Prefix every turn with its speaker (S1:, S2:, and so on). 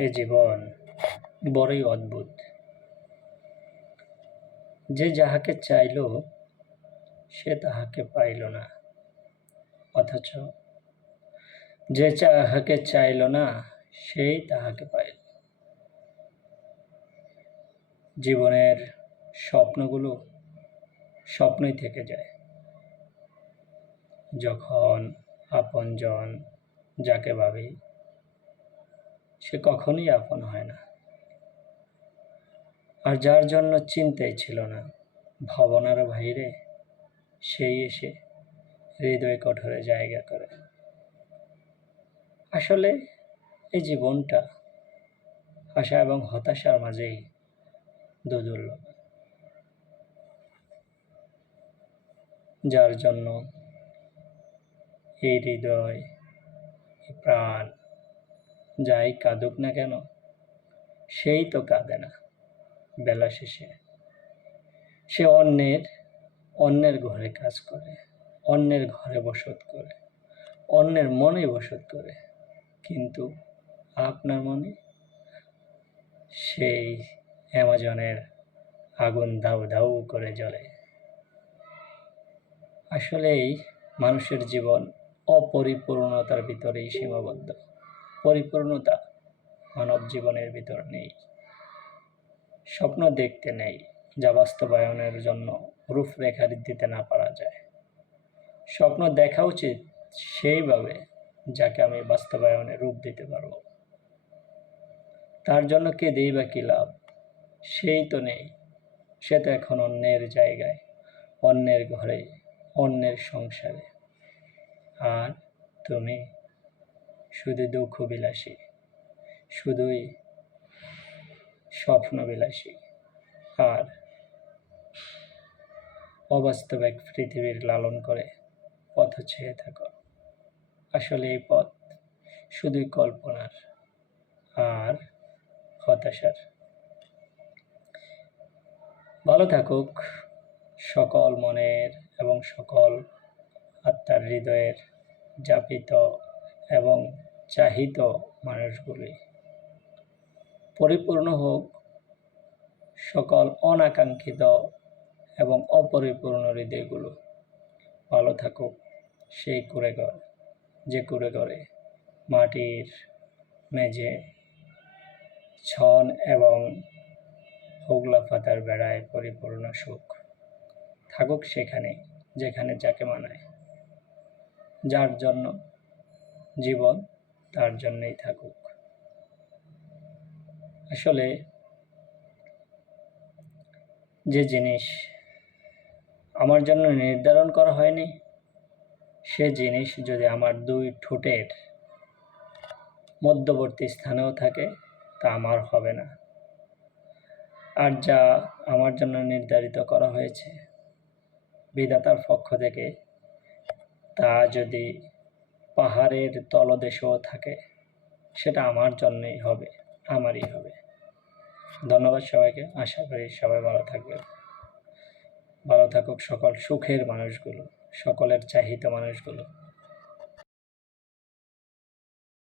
S1: এ জীবন বড়ই অদ্ভুত। যে যাহাকে চাইল, সে তাহাকে পাইল না। অথচ যে যাহাকে চাইল না, সেই তাহাকে পাইল। জীবনের স্বপ্নগুলো স্বপ্নই থেকে যায়। যখন আপনজন যাকে ভাবি সে কখনোই আপন হয় না। আর যার জন্য চিন্তাই ছিল না, ভাবনার বাইরে সেই এসে হৃদয় কঠোরে জায়গা করে। আসলে এই জীবনটা আশা এবং হতাশার মাঝেই দোদুল্যমান যার জন্য এই হৃদয় প্রাণ যাই কাঁদুক না কেন, সেই তো কাঁদে না বেলা শেষে। সে অন্যের অন্যের ঘরে কাজ করে, অন্যের ঘরে বসত করে, অন্যের মনে বসত করে। কিন্তু আপনার মনে? সেই অ্যামাজনের আগুন দাউ দাউ করে জ্বলে। আসলেই মানুষের জীবন অপরিপূর্ণতার ভিতরেই সীমাবদ্ধ। পরিপূর্ণতা মানব জীবনের ভিতর নেই। স্বপ্ন দেখতে নেই, যা বাস্তবায়নের জন্য রূপরেখা দিতে না পারা যায়। স্বপ্ন দেখা উচিত সেইভাবে যাকে আমি বাস্তবায়নে রূপ দিতে পারব। তার জন্য কে দেই বা কী লাভ? সেই তো নেই। সে তো এখন অন্যের জায়গায়, অন্যের ঘরে, অন্যের সংসারে। আর তুমি শুধু দুঃখ বিলাসী শুধুই স্বপ্ন বিলাসী আর অবাস্তব এক পৃথিবীর লালন করে পথ ছেয়ে থাকো। আসলে এই পথ শুধুই কল্পনার আর হতাশার। ভালো থাকুক সকল মনের এবং সকল আত্মার হৃদয়ের যাপিত এবং চাহিত মানুষগুলি। পরিপূর্ণ হোক, সকল অনাকাঙ্ক্ষিত এবং অপরিপূর্ণ হৃদয়গুলো। ভালো থাকুক সেই কুড়েঘর, যে কুড়েঘরে মাটির মেঝে ছন এবং হোগলা পাতার বেড়ায় পরিপূর্ণ সুখ। থাকুক সেখানে, যেখানে যাকে মানায়। যার জন্য জীবন তার জন্যই থাকুক। আসলে যে জিনিস আমার জন্য নির্ধারণ করা হয়নি, সে জিনিস যদি আমার দুই ঠোঁটের মধ্যবর্তী স্থানেও থাকে, তা আমার হবে না। আর যা আমার জন্য নির্ধারিত করা হয়েছে, বিধাতার পক্ষ থেকে, তা যদি পাহাড়ের তলদেশেও থাকে। সেটা আমার জন্যই হবে, আমারই হবে। ধন্যবাদ সবাইকে, আশা করি সবাই ভালো থাকবে। ভালো থাকুক সকল সুখের মানুষগুলো, সকলের চাহিদা মানুষগুলো।